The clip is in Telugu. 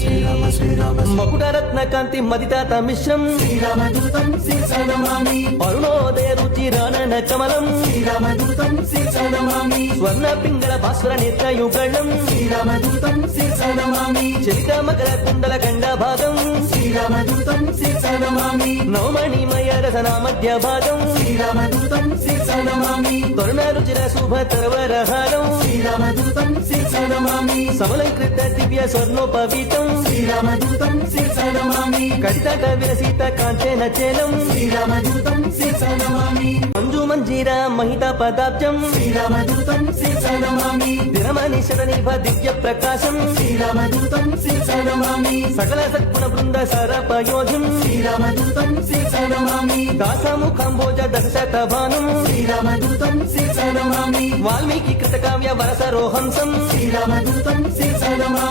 శ్రీరామ శ్రీరామ మకుటరత్న కాంతి మదితాత మిశ్రం శ్రీరామదూతం శిరసానమామి అరుణోదయ రుచిరానన కమలం శ్రీరామదూతం శిరసానమామి స్వర్ణ పింగళ భాస్వర నేత్రయుగళం శ్రీరామదూతం శిరసానమామి చలిత మకర కుండల గండ భాగం శ్రీరామదూతం శిరసానమామి నవమణిమయ రసన మధ్య భాగం శ్రీరామదూతం శిరసానమామి తరుణ రుచిర శుభ తర్వరహారం శ్రీరామదూతం శిరసానమామి సమలంకృత దివ్య స్వర్ణోపవీతం శ్రీరామదూతం శిరసానమామి కడితట విరసిత కాంచన చేలం శ్రీరామదూతం శిరసానమామి మంజు మంజీర మహిత పదాబ్జం శ్రీరామదూతం శిరసానమామి దినమని శతనిభ దివ్య ప్రకాశం శ్రీరామదూతం శిరసానమామి సకల సత్పుణ బృంద సరపయోధం శ్రీరామదూతం శిరసానమామి దాసముఖంభోజ దశశత భానుం శ్రీరామదూతం శిరసానమామి వాల్మీకి కృతకావ్య వరసరోహంసం శ్రీరామదూతం శిరసానమామి